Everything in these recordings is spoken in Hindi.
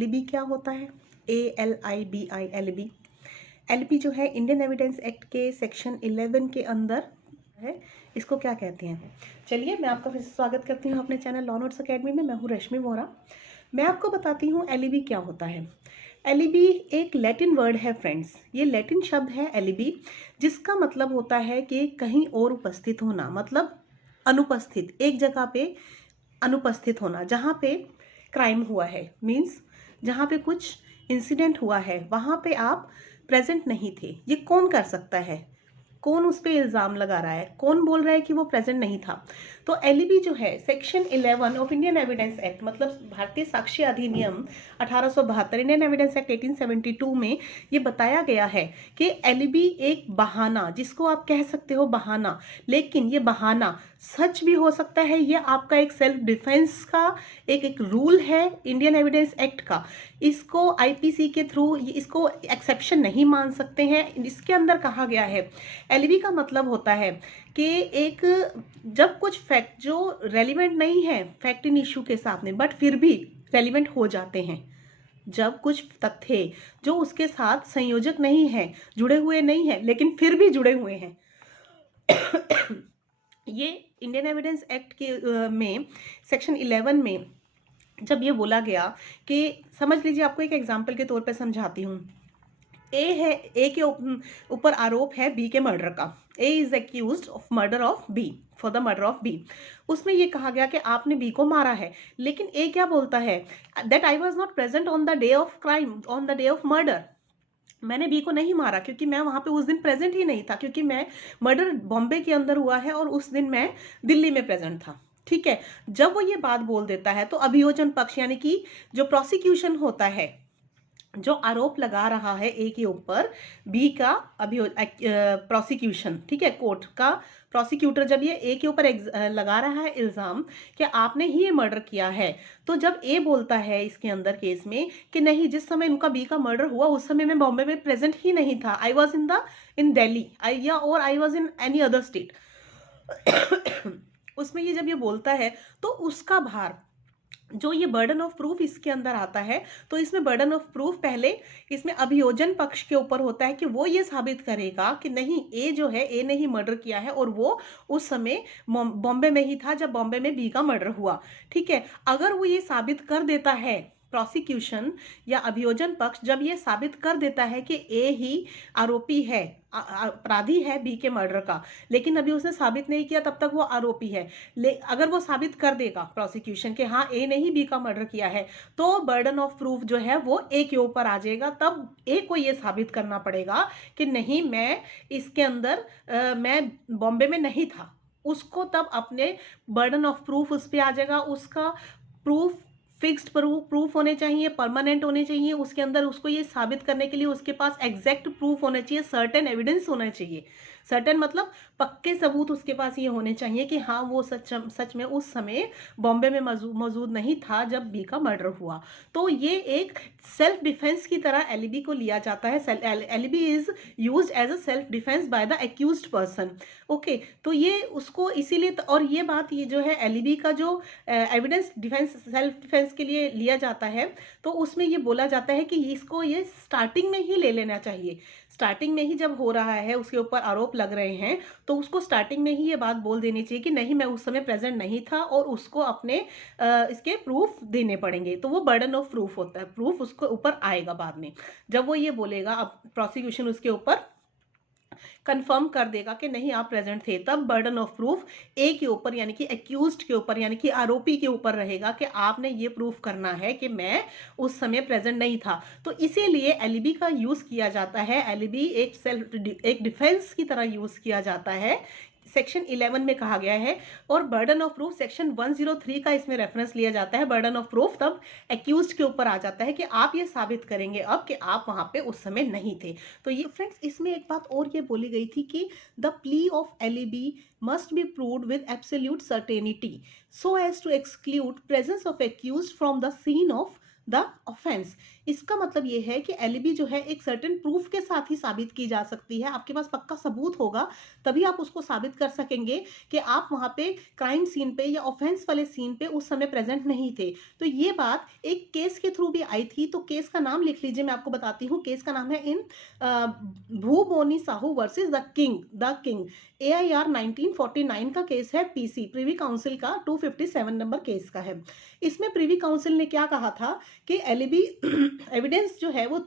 एलिबी क्या होता है? ALIBI alibi. एलिबी जो है इंडियन एविडेंस एक्ट के सेक्शन 11 के अंदर है। इसको क्या कहते हैं? चलिए मैं आपका फिर से स्वागत करती हूँ अपने चैनल लॉ नोट्स अकेडमी में। मैं हूँ रश्मि वोरा। मैं आपको बताती हूँ एलिबी क्या होता है। एलिबी एक लैटिन वर्ड है फ्रेंड्स। ये लैटिन शब्द है एलिबी, जिसका मतलब होता है कि कहीं और उपस्थित होना, मतलब अनुपस्थित, एक जगह पे अनुपस्थित होना। जहाँ पे क्राइम हुआ है, मीन्स जहाँ पे कुछ इंसिडेंट हुआ है वहाँ पे आप प्रेजेंट नहीं थे। ये कौन कर सकता है? कौन उस पर इल्ज़ाम लगा रहा है? कौन बोल रहा है कि वो प्रेजेंट नहीं था? तो एलिबी जो है section 11 of Indian evidence act, मतलब भारतीय साक्ष्य अधिनियम 1872, इंडियन एविडेंस एक्ट 1872 में ये बताया गया है कि एलिबी एक बहाना, जिसको आप कह सकते हो बहाना, लेकिन ये बहाना सच भी हो सकता है। ये आपका एक सेल्फ डिफेंस का एक रूल है इंडियन एविडेंस एक्ट का। इसको आईपीसी के थ्रू इसको एक्सेप्शन नहीं मान सकते हैं। इसके अंदर कहा गया है एलिबी का मतलब होता है कि एक जब कुछ फैक्ट जो रेलिवेंट नहीं है फैक्ट इन इशू के साथ में, बट फिर भी रेलिवेंट हो जाते हैं। जब कुछ तथ्य जो उसके साथ संयोजक नहीं है, जुड़े हुए नहीं है, लेकिन फिर भी जुड़े हुए हैं। ये इंडियन एविडेंस एक्ट के में सेक्शन 11 में जब ये बोला गया कि, समझ लीजिए आपको एक एग्जाम्पल के तौर पे समझाती हूँ। ए के ऊपर आरोप है बी के मर्डर का। A is accused of murder of B, for the murder of B. उसमें ये कहा गया कि आपने बी को मारा है, लेकिन ए क्या बोलता है? That I was not present on the day of crime, on the day of murder. मैंने बी को नहीं मारा क्योंकि मैं वहां पे उस दिन प्रेजेंट ही नहीं था, क्योंकि मैं मर्डर बॉम्बे के अंदर हुआ है और उस दिन मैं दिल्ली में प्रेजेंट था। ठीक है। जब वो ये बात बोल देता है तो अभियोजन पक्ष यानी कि जो प्रोसिक्यूशन होता है, जो आरोप लगा रहा है ए के ऊपर, बी का प्रोसिक्यूशन, ठीक है, कोर्ट का प्रोसिक्यूटर जब ये ए के ऊपर लगा रहा है इल्ज़ाम कि आपने ही ये मर्डर किया है, तो जब ए बोलता है इसके अंदर केस में कि नहीं, जिस समय उनका बी का मर्डर हुआ उस समय मैं बॉम्बे में प्रेजेंट ही नहीं था, I was in Delhi, I was in any other state. उसमें ये जब ये बोलता है तो उसका भार, जो ये बर्डन ऑफ प्रूफ इसके अंदर आता है, तो इसमें बर्डन ऑफ प्रूफ पहले इसमें अभियोजन पक्ष के ऊपर होता है कि वो ये साबित करेगा कि नहीं, ए जो है, ए ने ही मर्डर किया है और वो उस समय बॉम्बे में ही था जब बॉम्बे में बी का मर्डर हुआ। ठीक है। अगर वो ये साबित कर देता है, प्रोसिक्यूशन या अभियोजन पक्ष जब ये साबित कर देता है कि ए ही आरोपी है, अपराधी है बी के मर्डर का, लेकिन अभी उसने साबित नहीं किया, तब तक वो आरोपी है। अगर वो साबित कर देगा प्रोसिक्यूशन के हाँ ए ने ही बी का मर्डर किया है, तो बर्डन ऑफ प्रूफ जो है वो ए के ऊपर आ जाएगा। तब ए को ये साबित करना पड़ेगा कि नहीं, मैं इसके अंदर मैं बॉम्बे में नहीं था। उसको तब अपने बर्डन ऑफ प्रूफ उस पर आ जाएगा। उसका प्रूफ फिक्स्ड प्रूफ होने चाहिए, परमानेंट होने चाहिए। उसके अंदर उसको ये साबित करने के लिए उसके पास एग्जैक्ट प्रूफ होना चाहिए, सर्टेन एविडेंस होना चाहिए। सर्टेन मतलब पक्के सबूत उसके पास ये होने चाहिए कि हाँ वो सच में उस समय बॉम्बे में मौजूद नहीं था जब बी का मर्डर हुआ। तो ये एक सेल्फ डिफेंस की तरह एलिबी को लिया जाता है। Alibi is used as a self defence by the accused person. Okay, तो ये उसको इसीलिए और ये बात, ये जो है एलिबी का जो एविडेंस डिफेंस, सेल्फ डिफेंस के लिए लिया जाता है, तो उसमें ये बोला जाता है कि इसको ये स्टार्टिंग में ही ले लेना चाहिए। स्टार्टिंग में ही जब हो रहा है, उसके ऊपर आरोप लग रहे हैं, तो उसको स्टार्टिंग में ही ये बात बोल देनी चाहिए कि नहीं, मैं उस समय प्रेजेंट नहीं था, और उसको अपने इसके प्रूफ देने पड़ेंगे। तो वो बर्डन ऑफ प्रूफ होता है, प्रूफ उसको ऊपर आएगा बाद में। जब वो ये बोलेगा, अब प्रोसिक्यूशन उसके ऊपर कंफर्म कर देगा कि नहीं आप प्रेजेंट थे, तब बर्डन ऑफ प्रूफ ए के ऊपर यानी कि एक्यूज्ड के ऊपर यानी कि आरोपी के ऊपर रहेगा कि आपने ये प्रूफ करना है कि मैं उस समय प्रेजेंट नहीं था। तो इसीलिए एलिबी का यूज किया जाता है। एलिबी एक डिफेंस की तरह यूज किया जाता है, सेक्शन 11 में कहा गया है। और बर्डन ऑफ प्रूफ सेक्शन 103 का इसमें रेफरेंस लिया जाता है। बर्डन ऑफ प्रूफ तब एक्यूज्ड के ऊपर आ जाता है कि आप ये साबित करेंगे अब कि आप वहां पे उस समय नहीं थे। तो ये फ्रेंड्स, इसमें एक बात और ये बोली गई थी कि the plea of alibi must be proved with absolute certainty so as to exclude presence of accused from the scene of the offence. इसका मतलब ये है कि एलिबी जो है एक सर्टेन प्रूफ के साथ ही साबित की जा सकती है। आपके पास पक्का सबूत होगा, तभी आप उसको साबित कर सकेंगे कि आप वहाँ पे क्राइम सीन पे या ऑफेंस वाले सीन पे उस समय प्रेज़ेंट नहीं थे। तो ये बात एक केस के थ्रू भी आई थी, तो केस का नाम लिख लीजिए, मैं आपको बताती हूँ। केस का नाम है Bhuboni Sahu versus the king. AIR 1949 का केस है, पीसी प्रिवी काउंसिल का 257 नंबर केस का है। इसमें प्रिवी काउंसिल ने क्या कहा था कि एलिबी एविडेंस जो है वो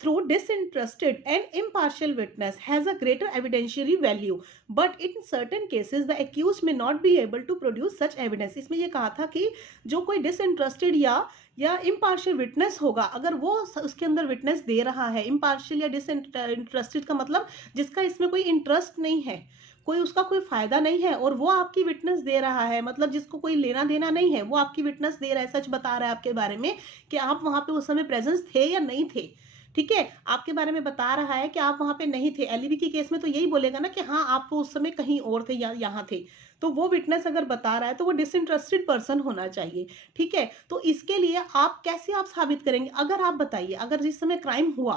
through disinterested and impartial witness has a greater evidentiary value, but in certain cases the accused may not be able to produce such evidence। इसमें ये कहा था कि जो कोई डिसइंटरेस्टेड या इम्पार्शियल विटनेस होगा, अगर वो उसके अंदर विटनेस दे रहा है, इम्पार्शियल या डिसइंटरेस्टेड का मतलब जिसका इसमें कोई इंटरेस्ट नहीं है, कोई उसका कोई फायदा नहीं है, और वो आपकी विटनेस दे रहा है, मतलब जिसको कोई लेना देना नहीं है, वो आपकी विटनेस दे रहा है, सच बता रहा है आपके बारे में कि आप वहां पे उस समय प्रेजेंस थे या नहीं थे। ठीक है, आपके बारे में बता रहा है कि आप वहां पे नहीं थे। एलिबी के केस में तो यही बोलेगा ना कि हाँ आप तो उस समय कहीं और थे या यहाँ थे। तो वो विटनेस अगर बता रहा है तो वो डिसइंटरेस्टेड पर्सन होना चाहिए। ठीक है, तो इसके लिए आप कैसे आप साबित करेंगे? अगर आप बताइए, अगर जिस समय क्राइम हुआ,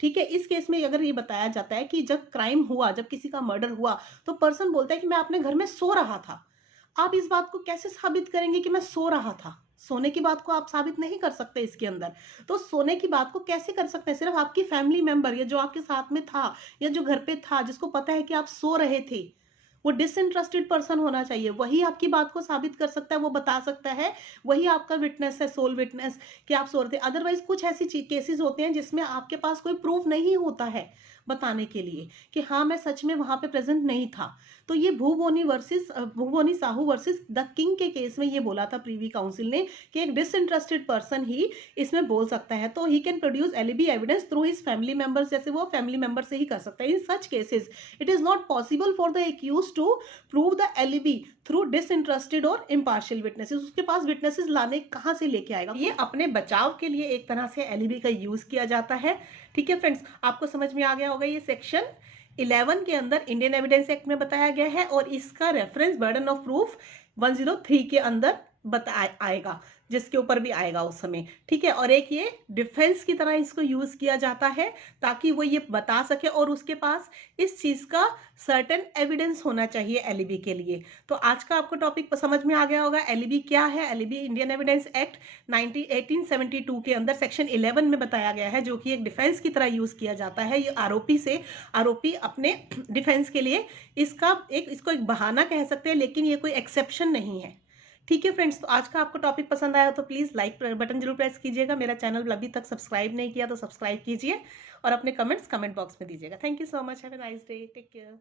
ठीक है, इस केस में अगर ये बताया जाता है कि जब क्राइम हुआ, जब किसी का मर्डर हुआ, तो पर्सन बोलता है कि मैं अपने घर में सो रहा था। आप इस बात को कैसे साबित करेंगे कि मैं सो रहा था? सोने की बात को आप साबित नहीं कर सकते इसके अंदर। तो सोने की बात को कैसे कर सकते हैं? सिर्फ आपकी फैमिली मेंबर या जो आपके साथ में था या जो घर पे था, जिसको पता है कि आप सो रहे थे, वो डिसइंटरेस्टेड पर्सन होना चाहिए, वही आपकी बात को साबित कर सकता है, वो बता सकता है, वही आपका विटनेस है, सोल विटनेस, कि आप सो रहे थे। अदरवाइज कुछ ऐसी केसेस होते हैं जिसमें आपके पास कोई प्रूफ नहीं होता है बताने के लिए कि हाँ मैं सच में वहां पे प्रेजेंट नहीं था। तो ये भूबोनी साहू वर्सेस द किंग के केस में ये बोला था प्रीवी काउंसिल ने कि एक डिसइंटरेस्टेड पर्सन ही इसमें बोल सकता है, तो ही can produce alibi evidence through his family members, जैसे वो फैमिली मेंबर से ही कर सकता है। In such cases it is not possible for the accused to prove the alibi through disinterested और इम्पार्शियल विटनेसेस। उसके पास विटनेसेस लाने कहाँ से लेके आएगा? ये अपने बचाव के लिए एक तरह से एलिबी का यूज किया जाता है। ठीक है फ्रेंड्स, आपको समझ में आ गया होगा। ये सेक्शन 11 के अंदर इंडियन एविडेंस एक्ट में बताया गया है और इसका रेफरेंस बर्डन ऑफ प्रूफ 103 के अंदर आएगा, जिसके ऊपर भी आएगा उस समय। ठीक है, और एक ये डिफेंस की तरह इसको यूज किया जाता है ताकि वो ये बता सके और उसके पास इस चीज का सर्टेन एविडेंस होना चाहिए एलिबी के लिए। तो आज का आपको टॉपिक समझ में आ गया होगा। एलिबी क्या है? एलिबी इंडियन एविडेंस एक्ट 1872 के अंदर सेक्शन 11 में बताया गया है, जो कि एक डिफेंस की तरह यूज किया जाता है। ये आरोपी अपने डिफेंस के लिए इसको एक बहाना कह सकते हैं, लेकिन ये कोई एक्सेप्शन नहीं है। ठीक है फ्रेंड्स, तो आज का आपको टॉपिक पसंद आया तो प्लीज़ लाइक बटन जरूर प्रेस कीजिएगा। मेरा चैनल अभी तक सब्सक्राइब नहीं किया तो सब्सक्राइब कीजिए और अपने कमेंट्स कमेंट बॉक्स में दीजिएगा। Thank you so much, have a nice day, take care.